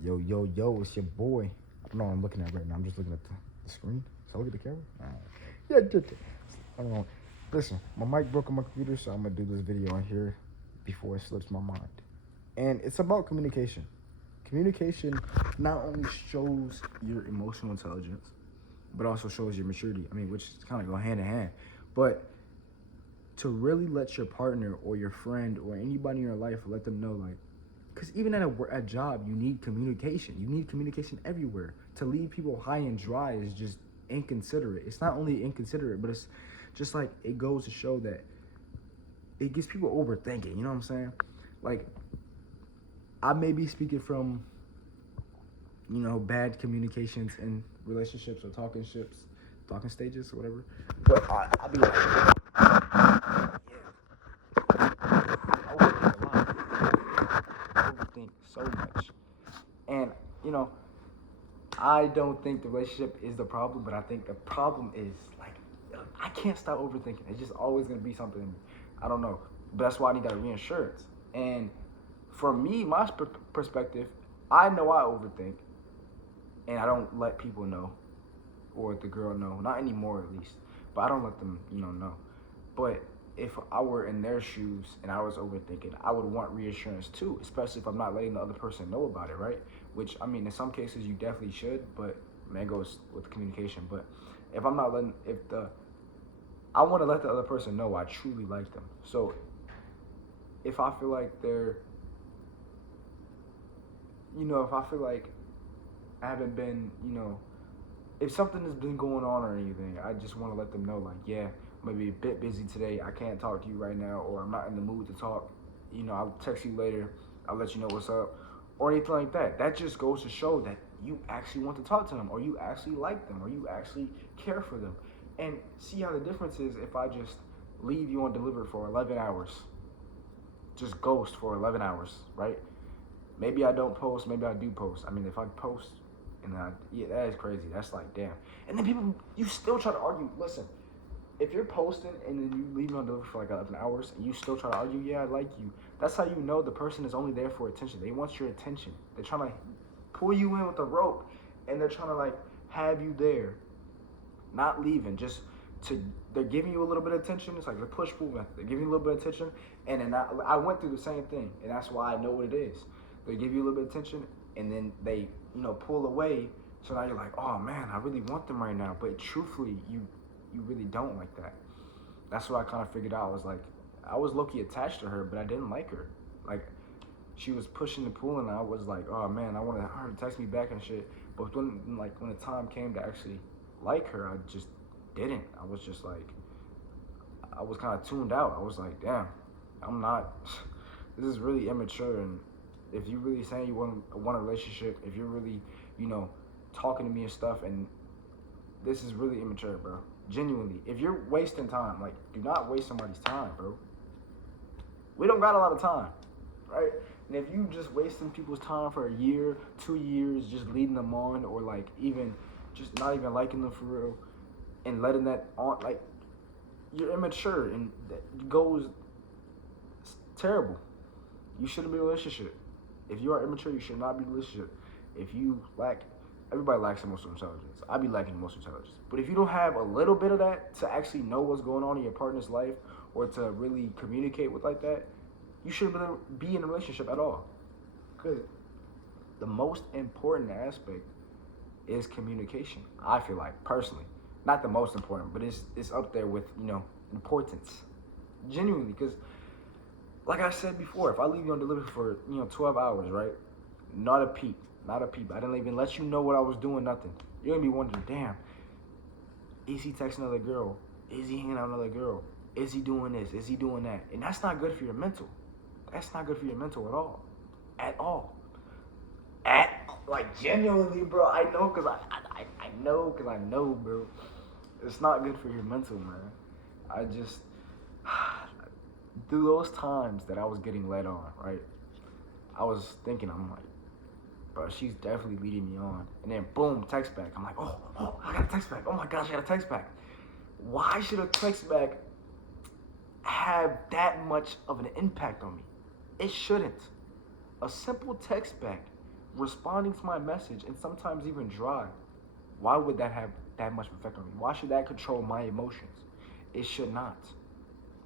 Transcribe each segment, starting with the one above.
Yo, yo, yo, it's your boy. I don't know what I'm looking at right now. I'm just looking at the screen. So I look at the camera? Yeah, I don't know. Listen, my mic broke on my computer, so I'm going to do this video on here before it slips my mind. And it's about communication. Communication not only shows your emotional intelligence, but also shows your maturity. I mean, which kind of go hand in hand. But to really let your partner or your friend or anybody in your life let them know, like, because even at a job, you need communication. You need communication everywhere. To leave people high and dry is just inconsiderate. It's not only inconsiderate, but it's just like it goes to show that it gets people overthinking. You know what I'm saying? Like, I may be speaking from, bad communications in relationships or talking stages or whatever. But I'll be like, I overthink a lot. I overthink so much. And, you know, I don't think the relationship is the problem, but I think the problem is like I can't stop overthinking. It's just always gonna be something. I don't know, but that's why I need that reinsurance. And from me, my perspective, I know I overthink, and I don't let people know, or the girl know. Not anymore, at least. But I don't let them, know. But if I were in their shoes and I was overthinking, I would want reassurance too, especially if I'm not letting the other person know about it, right? Which, I mean, in some cases you definitely should, but man, it goes with communication. But if I'm not letting, I want to let the other person know I truly like them. So if I feel like if I feel like I haven't been, if something has been going on or anything, I just want to let them know, like, yeah, I'm gonna be a bit busy today. I can't talk to you right now, or I'm not in the mood to talk. I'll text you later. I'll let you know what's up, or anything like that. That just goes to show that you actually want to talk to them, or you actually like them, or you actually care for them. And see how the difference is if I just leave you undelivered for 11 hours, just ghost for 11 hours, right? Maybe I don't post, maybe I do post. I mean, if I post, yeah, that is crazy. That's like, damn. And then people, you still try to argue. Listen, if you're posting and then you leave me on delivery for like 11 hours and you still try to argue, yeah, I like you. That's how you know the person is only there for attention. They want your attention. They're trying to pull you in with a rope, and they're trying to like have you there, not leaving. They're giving you a little bit of attention. It's like the push pull method. They're giving you a little bit of attention, and then I went through the same thing, and that's why I know what it is. They give you a little bit of attention, and then they pull away. So now you're like, oh man, I really want them right now. But truthfully, you really don't like that. That's what I kind of figured out. I was like, I was low-key attached to her, but I didn't like her. Like, she was pushing and pulling, and I was like, oh man, I wanted her to text me back and shit. But when the time came to actually like her, I just didn't. I was just like, I was kind of tuned out. I was like, damn, I'm not. This is really immature. And if you really saying you want a relationship, if you're really, talking to me and stuff, and this is really immature, bro. Genuinely, if you're wasting time, like, do not waste somebody's time, bro. We don't got a lot of time, right? And if you just wasting people's time for a year, 2 years, just leading them on, or like even just not even liking them for real, and letting that on, like, you're immature, and that goes terrible. You shouldn't be in a relationship. If you are immature, you should not be in a relationship. If you lack, everybody lacks emotional intelligence. I be lacking emotional intelligence. But if you don't have a little bit of that to actually know what's going on in your partner's life, or to really communicate with like that, you shouldn't be in a relationship at all. Because the most important aspect is communication. I feel like, personally, not the most important, but it's up there with importance. Genuinely, because like I said before, if I leave you on delivery for 12 hours, right? Not a peep, not a peep. I didn't even let you know what I was doing. Nothing. You're gonna be wondering, damn, is he texting another girl? Is he hanging out with another girl? Is he doing this? Is he doing that? And that's not good for your mental. That's not good for your mental at all. At all. Like, genuinely, bro. I know because I know because I know, bro. It's not good for your mental, man. I just through those times that I was getting led on, right? I was thinking, I'm like, bro, she's definitely leading me on. And then boom, text back. I'm like, oh, I got a text back. Oh my gosh, I got a text back. Why should a text back have that much of an impact on me? It shouldn't. A simple text back responding to my message and sometimes even dry. Why would that have that much effect on me? Why should that control my emotions? It should not.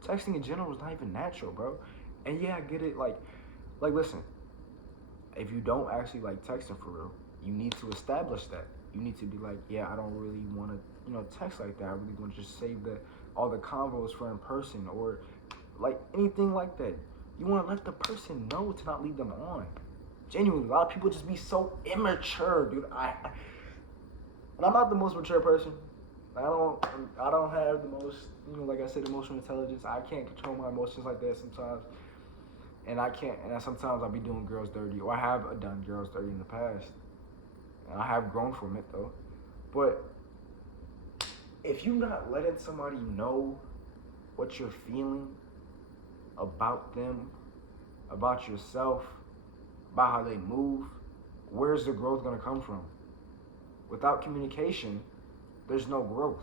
Texting in general is not even natural, bro. And yeah, I get it. Like, listen. If you don't actually like texting for real, you need to establish that. You need to be like, yeah, I don't really want to, text like that. I really want to just save all the convos for in person or like anything like that. You want to let the person know to not leave them on. Genuinely, a lot of people just be so immature, dude. And I'm not the most mature person. I don't have the most, like I said, emotional intelligence. I can't control my emotions like that sometimes. And I can't, and sometimes I'll be doing girls dirty, or I have done girls dirty in the past. And I have grown from it though. But if you're not letting somebody know what you're feeling about them, about yourself, about how they move, where's the growth gonna come from? Without communication, there's no growth.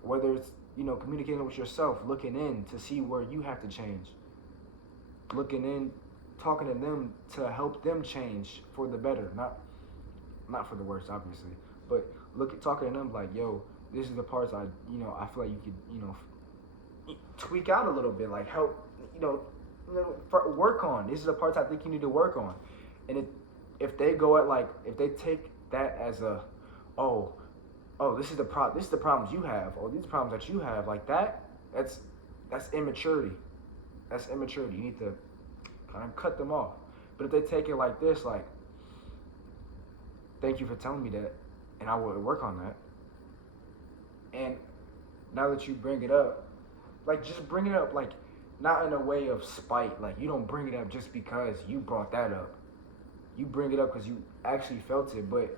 Whether it's, communicating with yourself, looking in to see where you have to change. Looking in, talking to them to help them change for the better, not for the worse, obviously. But talking to them like, yo, this is the parts I feel like you could, tweak out a little bit, like help, work on. These are the parts I think you need to work on. And if they go at if they take that as this is the problems you have, or these problems that you have, like that's immaturity. That's immaturity. You need to kind of cut them off. But if they take it like this, like, thank you for telling me that, and I will work on that. And now that you bring it up, just bring it up, not in a way of spite. Like, you don't bring it up just because you brought that up. You bring it up because you actually felt it, but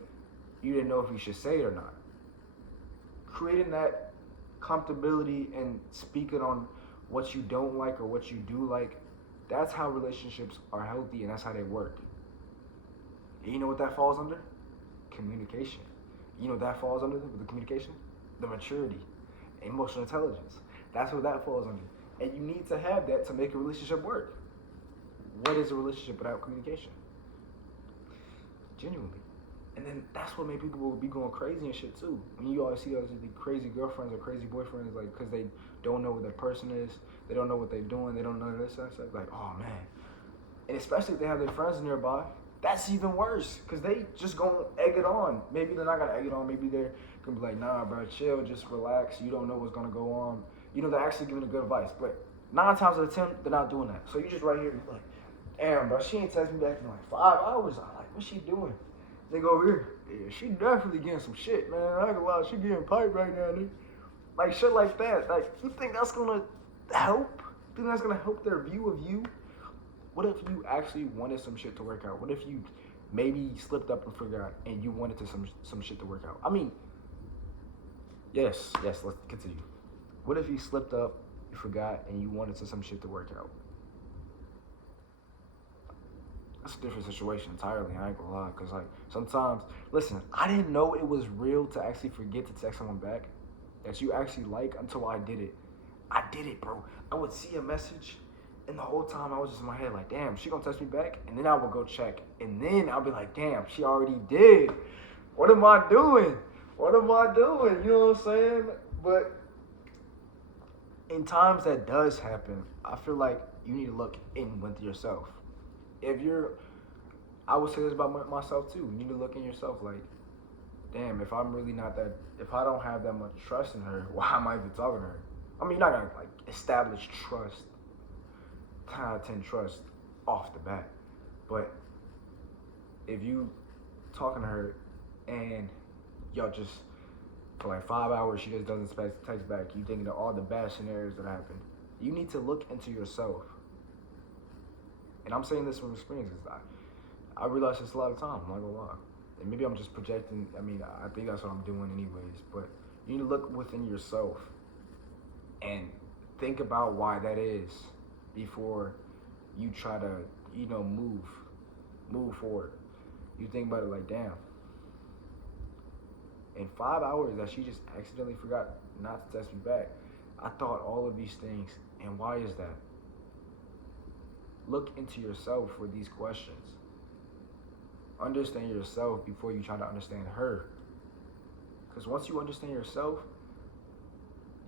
you didn't know if you should say it or not. Creating that comfortability and speaking on what you don't like or what you do like, that's how relationships are healthy and that's how they work. And you know what that falls under? Communication. You know what that falls under the communication? The maturity, emotional intelligence. That's what that falls under. And you need to have that to make a relationship work. What is a relationship without communication? Genuinely. And then that's what made people will be going crazy and shit too. When you always see those crazy girlfriends or crazy boyfriends, because they don't know what their person is, they don't know what they're doing, they don't know this, that, that. Like, oh man. And especially if they have their friends nearby, that's even worse, because they just gonna egg it on. Maybe they're not gonna egg it on, maybe they're gonna be like, nah, bro, chill, just relax, you don't know what's gonna go on. They're actually giving a good advice, but 9 times out of 10, they're not doing that. So you just right here, you're like, damn, bro, she ain't texted me back in 5 hours. I'm like, what's she doing? They go over here, yeah, she definitely getting some shit, man. I ain't gonna lie, she getting pipe right now, dude. Like, shit like that. Like, you think that's gonna help? You think that's gonna help their view of you? What if you actually wanted some shit to work out? What if you maybe slipped up and forgot and you wanted some shit to work out? I mean, yes, let's continue. What if you slipped up, you forgot, and you wanted some shit to work out? That's a different situation entirely, I ain't gonna lie. Because, sometimes, listen, I didn't know it was real to actually forget to text someone back that you actually like until I did it. I did it, bro. I would see a message, and the whole time I was just in my head like, damn, she gonna text me back? And then I would go check, and then I'll be like, damn, she already did. What am I doing? You know what I'm saying? But in times that does happen, I feel like you need to look in with yourself. I would say this about myself too. You need to look in yourself like, damn, if I'm really not that, if I don't have that much trust in her, why am I even talking to her? I mean, you're not gonna establish trust, 10 out of 10 trust off the bat. But if you talking to her and y'all just, for 5 hours, she just doesn't text back, you thinking of all the bad scenarios that happened, you need to look into yourself. And I'm saying this from experience because I realize this a lot of times, I'm not gonna lie. And maybe I'm just projecting, I think that's what I'm doing anyways, but you need to look within yourself and think about why that is before you try to, move forward. You think about it like, damn, in 5 hours that she just accidentally forgot not to text me back, I thought all of these things, and why is that? look into yourself for these questions. Understand yourself before you try to understand her. Because once you understand yourself,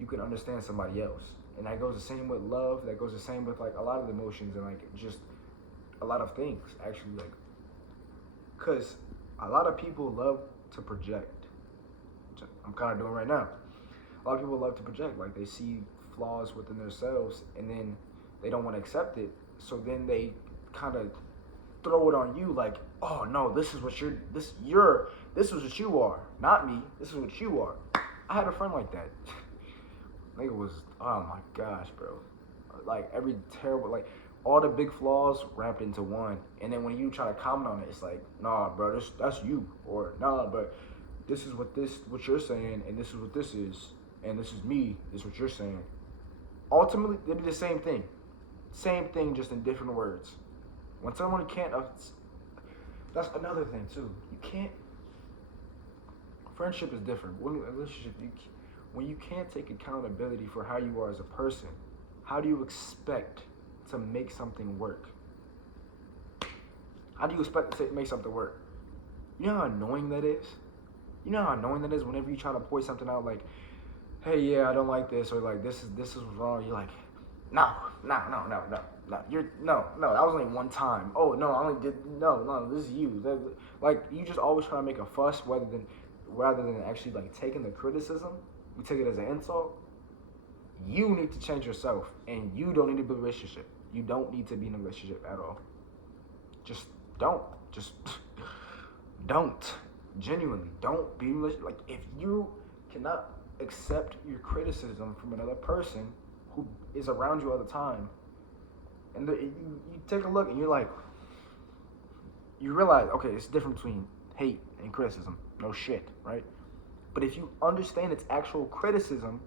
you can understand somebody else. And that goes the same with love. That goes the same with like a lot of emotions and like just a lot of things actually. Like, because a lot of people love to project, which I'm kind of doing right now. A lot of people love to project. Like they see flaws within themselves and then they don't want to accept it. So then they kind of throw it on you like, oh no, this is what this is what you are, not me. This is what you are. I had a friend like that. Nigga was, oh my gosh, bro. Like every terrible, like all the big flaws wrapped into one. And then when you try to comment on it, it's like, nah, bro, that's you. Or nah, but this is what you're saying, and this is what this is, and this is me. This is what you're saying. Ultimately, they be the same thing. Same thing, just in different words. When someone can't, that's another thing too. You can't. Friendship is different. When a relationship, when you can't take accountability for how you are as a person, how do you expect to make something work? How do you expect to make something work? You know how annoying that is? You know how annoying that is whenever you try to point something out like, hey, yeah, I don't like this, or like this is wrong. You're like, no, you're no, that was only one time. Oh no, I only did no, this is you. Like you just always trying to make a fuss rather than actually like taking the criticism. You take it as an insult. You need to change yourself, and you don't need to be in a relationship. You don't need to be in a relationship at all. Just don't. Just don't. Genuinely, don't be in a relationship. Like if you cannot accept your criticism from another person who is around you all the time, and you take a look and you're like, you realize, okay, it's different between hate and criticism. No shit, right? But if you understand its actual criticism,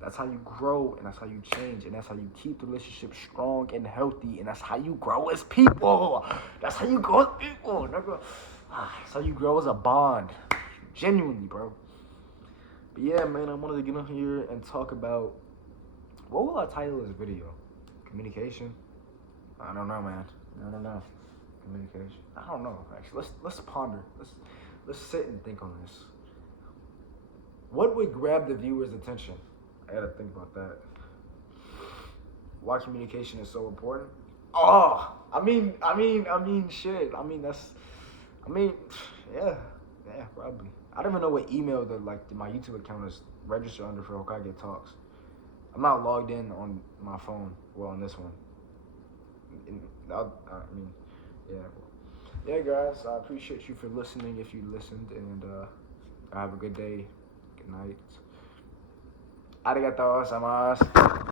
that's how you grow, and that's how you change, and that's how you keep the relationship strong and healthy, and that's how you grow as people. That's how you grow as people. That's how you grow as a bond. Genuinely, bro. But yeah, man, I wanted to get on here and talk about, what will I title this video? Communication? I don't know, man. I don't know. Communication? I don't know, actually. Let's ponder. Let's sit and think on this. What would grab the viewer's attention? I gotta think about that. Why communication is so important? Oh, I mean, shit. Yeah, probably. I don't even know what email my YouTube account is registered under for Hokage Talks. I'm not logged in on my phone. Well, on this one. Yeah, guys. I appreciate you for listening. If you listened, and have a good day. Good night. Arigatou gozaimasu.